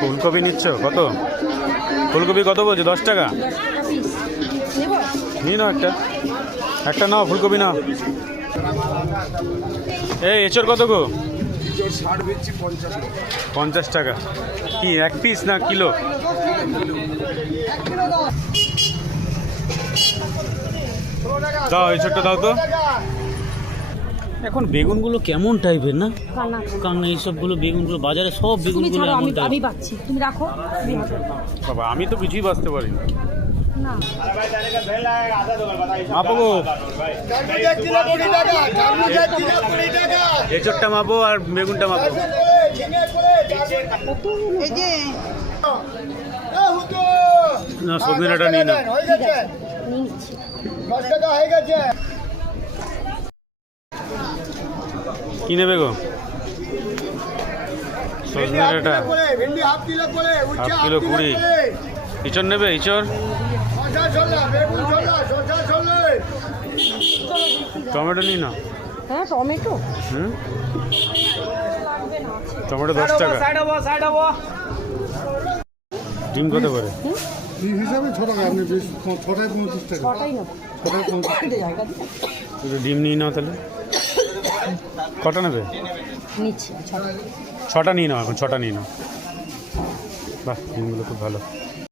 ফুলকপি নিচ্ছ কত? ফুলকপি কত বলছো? 10 টাকা। নিয়ে নাও একটা, একটা নাও ফুলকপি নাও। এই এঁচড় কত গো? 50 টাকা। কি এক পিস না কিলো? দাও এঁচড়টা দাও তো। এখন বেগুনগুলো কেমন টাইপের না, কারণ এইসবগুলো বেগুনগুলো বাজারে সব বেগুনগুলো এমন টাইপ। আমি পাচ্ছি, তুমি রাখো। বাবা আমি তো কিছুই বাঁচতে পারি না। না মাপো গো, এঁচড়টা মাপো আর বেগুনটা মাপো। না সজনেটা নিয়ে না। কি নেবে গো? সজনেটা হাফ কিলো 20। ইঁচড় নেবে? ইঁচড় টমেটো নিই না। হ্যাঁ টমেটো। টমেটো 10 টাকা। ডিম কত করে? হিসাবে 6 টাকা। আপনি 6টায় 25 টাকা। 6টাই না, 6টায় 25 টাকা। ডিম নিয়ে নাও তাহলে। কটা নেবে? নিচ্ছি 6টা নিয়ে নাও, এখন 6টা নিয়ে নাও। বাহ ডিমগুলো খুব ভালো।